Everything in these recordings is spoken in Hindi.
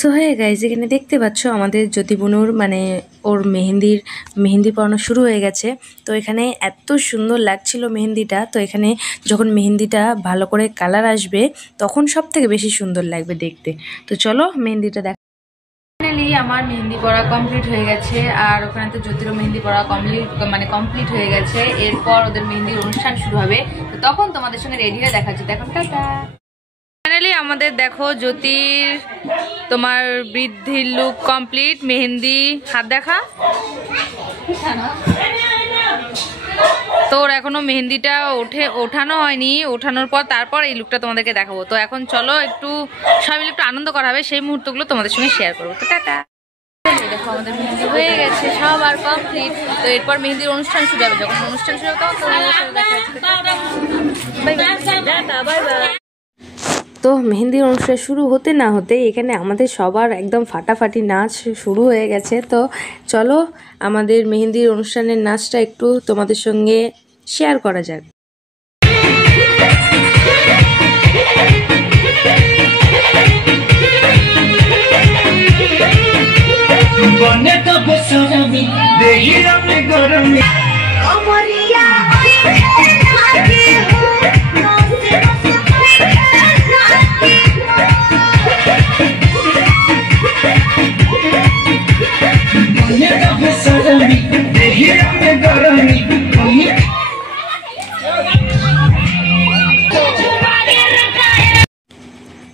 সো হ্যাঁ গাইজ, এখানে দেখতে পাচ্ছ আমাদের জ্যোতি বুনুর মানে ওর মেহেন্দি পরানো শুরু হয়ে গেছে। তো এখানে এত সুন্দর লাগছিল মেহেন্দিটা। তো এখানে যখন মেহেন্দিটা ভালো করে কালার আসবে তখন সব থেকে বেশি সুন্দর লাগবে দেখতে। তো চলো মেহেন্দিটা দেখ। ফাইনালি আমার মেহেন্দি পরা কমপ্লিট হয়ে গেছে, আর ওখানে তো জ্যোতিরও মেহেন্দি পরা কমপ্লিট হয়ে গেছে। এরপর ওদের মেহেন্দির অনুষ্ঠান শুরু হবে, তো তখন তোমাদের সঙ্গে রেডি হয়ে দেখা যাচ্ছে। এখন টাটা। ফাইনালি আমাদের দেখো জ্যোতির তোমার বৃদ্ধির লুক কমপ্লিট। মেহেন্দি হাত দেখা, তোর এখনো মেহেন্দিটা ওঠানো হয়নি। ওঠানোর পর তারপর এই লুকটা তোমাদেরকে দেখাবো। তো এখন চলো একটু সবাই মিলে একটু আনন্দ করা হবে, সেই মুহূর্তগুলো তোমাদের সঙ্গে শেয়ার করবো। তো টাটা। দেখো আমাদের মেহেন্দি হয়ে গেছে সব আর কমপ্লিট। তো এরপর মেহেন্দির অনুষ্ঠান শুরু হবে। যখন অনুষ্ঠান শুরু হবে তখন তোমাদের সাথে দেখা যাচ্ছে। Bye bye. তো মেহেন্দির অনুষ্ঠান শুরু হতে না হতে এখানে আমাদের সবার একদম ফাটাফাটি নাচ শুরু হয়ে গেছে। তো চলো আমাদের মেহেন্দির অনুষ্ঠানের নাচটা একটু তোমাদের সঙ্গে শেয়ার করা যাক।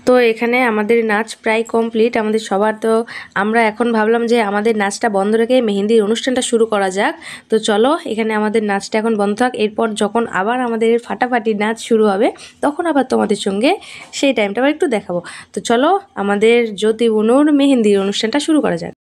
তো এখানে আমাদের নাচ প্রায় কমপ্লিট আমাদের সবার। তো আমরা এখন ভাবলাম যে আমাদের নাচটা বন্ধ রেখে মেহেন্দির অনুষ্ঠানটা শুরু করা যাক। তো চলো এখানে আমাদের নাচটা এখন বন্ধ থাক। এরপর যখন আবার আমাদের ফাটাফাটি নাচ শুরু হবে তখন আবার তোমাদের সঙ্গে সেই টাইমটা আবার একটু দেখাবো। তো চলো আমাদের জ্যোতি বুনুর মেহেন্দির অনুষ্ঠানটা শুরু করা যাক।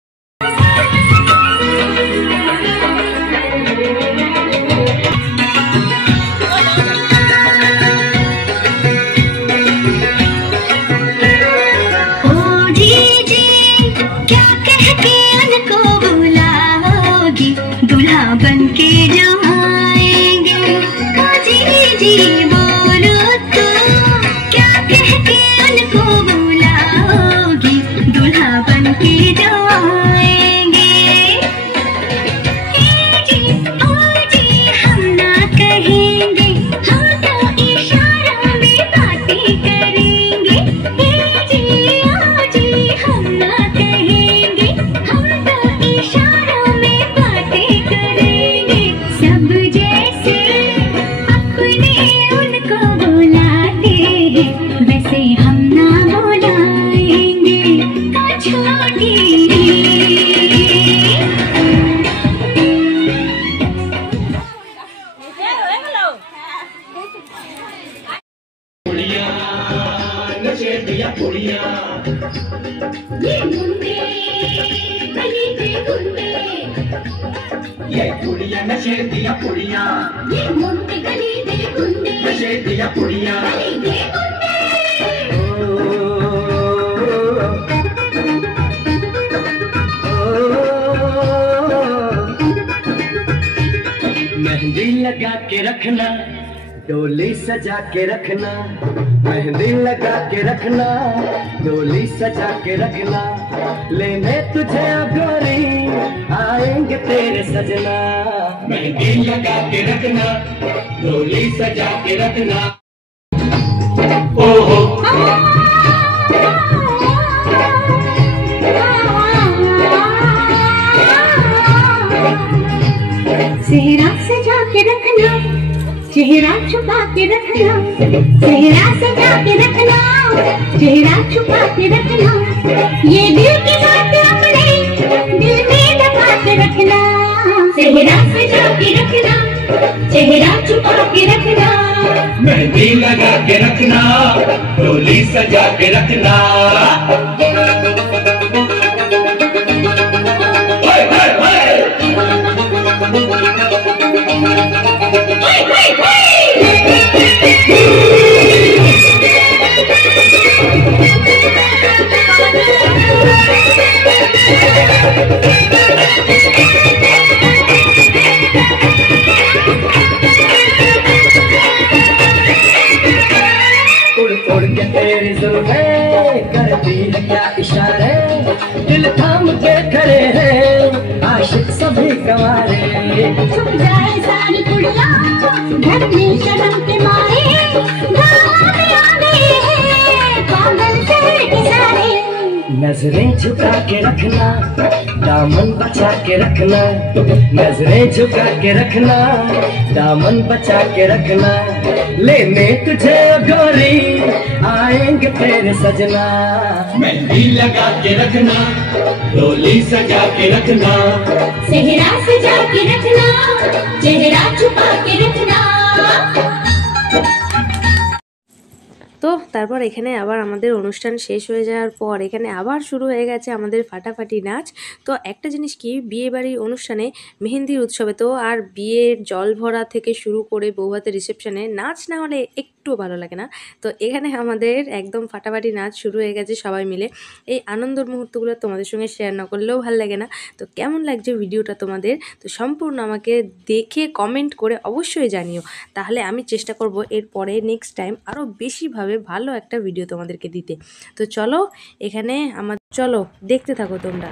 बनके जो आएंगे जी जी बोलो तो क्या कह के उनको बुलाओगी, दूल्हा बनके जो आएंगे जी ओ जी हम ना कहेंगे, हम तो इशारों में बातें करेंगे। जी ओ जी हम ना कहेंगे, हम तो इशारों में बातें करेंगे। सब जैसे अपने उनको बुलाते हैं वैसे हम ना बुलाएंगे छोटी। ये कुड़िया नशे दिया कुड़िया, ये मुंडे गली दे गुंडे नशे दिया कुड़िया। मेहंदी लगा के रखना, डोली सजा के रखना, मेहंदी लगा के रखना, डोली सजा के रखना, लेने तुझे गोरी आएंगे तेरे सजना। मेहंदी लगा के रखना, डोली सजा के रखना। ओहो सेहरा सजा के रखना, चेहरा छुपा के रखना, चेहरा सजा के रखना, चेहरा छुपा के रखना, ये दिल की बात अपने दिल में दबा के रखना। चेहरा सजा के रखना, चेहरा छुपा के रखना, मेहंदी लगा के रखना, डोली सजा के रखना। उड़ उड़ के तेरी जुल्फें करती है क्या इशारे, घर में शर्म के मारे गाँव में आ गए हैं पागल शहर के सारे। नजरें झुका के रखना, दामन बचा के रखना, नजरें झुका के रखना, दामन बचा के रखना, लेने तुझे गोरी आएंगे तेरे सजना। मेहंदी लगा के रखना, डोली सजा के रखना, सेहरा सजा के रखना, चेहरा छुपा के रखना। তো তারপর এখানে আবার আমাদের অনুষ্ঠান শেষ হয়ে যাওয়ার পর এখানে আবার শুরু হয়ে গেছে আমাদের ফাটাফাটি নাচ। তো একটা জিনিস কি, বিয়েবাড়ির অনুষ্ঠানে মেহেন্দির উৎসবে তো আর বিয়ের জল ভরা থেকে শুরু করে বৌভাতের রিসেপশনে নাচ না হলে একটুও ভালো লাগে না। তো এখানে আমাদের একদম ফাটাফাটি নাচ শুরু হয়ে গেছে সবাই মিলে। এই আনন্দের মুহূর্তগুলো তোমাদের সঙ্গে শেয়ার না করলেও ভালো লাগে না। তো কেমন লাগছে ভিডিওটা তোমাদের, তো সম্পূর্ণ আমাকে দেখে কমেন্ট করে অবশ্যই জানিও, তাহলে আমি চেষ্টা করব এরপরে নেক্সট টাইম আরও বেশিভাবে ভালো একটা ভিডিও তোমাদেরকে দিতে। তো চলো এখানে চলো দেখতে থাকো তোমরা।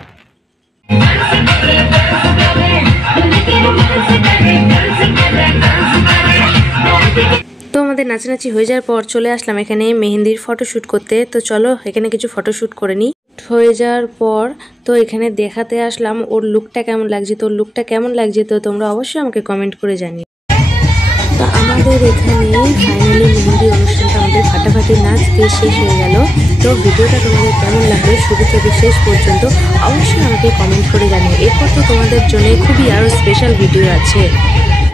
তো আমাদের নাচানাচি হয়ে যাওয়ার পর চলে আসলাম এখানে মেহেন্দির ফটোশ্যুট করতে। তো চলো এখানে কিছু ফটোশ্যুট করে নিই। হয়ে যাওয়ার পর তো এখানে দেখাতে আসলাম ওর লুকটা কেমন লাগছে। তো লুকটা কেমন লাগছে তো তোমরা অবশ্যই আমাকে কমেন্ট করে জানিও। তো আমাদের এখানে ফাইনালি মেহেন্দি অনুষ্ঠানটা আমাদের ফাটাফাটি নাচ দিয়ে শেষ হয়ে গেল। তো ভিডিওটা তোমাদের কেমন লাগলো শুরু থেকে শেষ পর্যন্ত অবশ্যই আমাকে কমেন্ট করে জানিও। এরপর তো তোমাদের জন্য খুবই আরও স্পেশাল ভিডিও আছে।